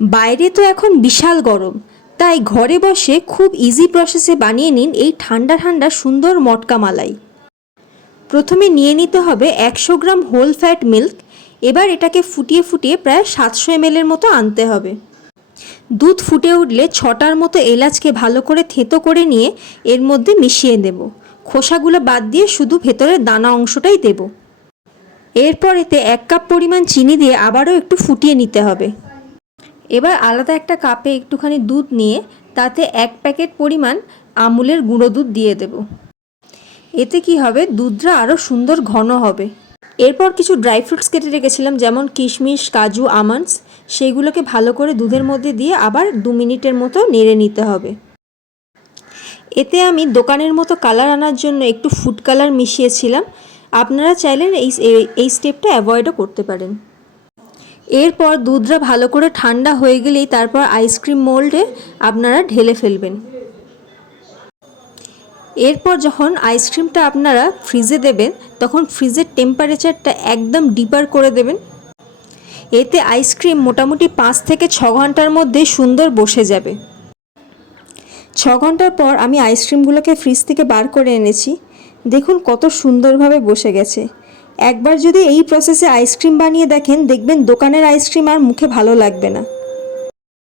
বাইরে তো এখন বিশাল গরম, তাই ঘরে বসে খুব ইজি প্রসেসে বানিয়ে নিন এই ঠান্ডা ঠান্ডা সুন্দর মটকা মালাই। প্রথমে নিয়ে নিতে হবে 100 গ্রাম হোল ফ্যাট মিল্ক। এবার এটাকে ফুটিয়ে ফুটিয়ে প্রায় 700 ml এর মতো আনতে হবে। দুধ ফুটে উঠলে 6টার মতো এলাচকে ভালো করে থেঁতো করে নিয়ে এর মধ্যে মিশিয়ে দেব। খোসাগুলো বাদ দিয়ে শুধু ভেতরের দানা অংশটাই দেব। এরপর এতে 1 কাপ পরিমাণ চিনি দিয়ে আবারও একটু ফুটিয়ে নিতে হবে। এবার আলাদা একটা কাপে একটুখানি দুধ নিয়ে তাতে 1 প্যাকেট পরিমাণ আমুলের গুঁড়ো দুধ দিয়ে দেব। এতে কি হবে, দুধটা আরও সুন্দর ঘন হবে। এরপর কিছু ড্রাই ফ্রুটস কেটে রেখেছিলাম, যেমন কিশমিশ, কাজু, আমন্ডস, সেইগুলোকে ভালো করে দুধের মধ্যে দিয়ে আবার 2 মিনিটের মতো নেড়ে নিতে হবে। এতে আমি দোকানের মতো কালার আনার জন্য একটু ফুড কালার মিশিয়েছিলাম। আপনারা চাইলে এই স্টেপটা অ্যাভয়েডও করতে পারেন। এরপর দুধটা ভালো করে ঠান্ডা হয়ে গেলেই তারপর আইসক্রিম মোল্ডে আপনারা ঢেলে ফেলবেন। এরপর যখন আইসক্রিমটা আপনারা ফ্রিজে দেবেন তখন ফ্রিজের টেম্পারেচারটা একদম ডিপার করে দেবেন। এতে আইসক্রিম মোটামুটি 5 থেকে 6 ঘন্টার মধ্যে সুন্দর বসে যাবে। 6 ঘন্টার পর আমি আইসক্রিমগুলোকে ফ্রিজ থেকে বার করে এনেছি। দেখুন কত সুন্দরভাবে বসে গেছে। একবার যদি এই প্রসেসে আইসক্রিম বানিয়ে দেখেন, দেখবেন দোকানের আইসক্রিম আর মুখে ভালো লাগবে না।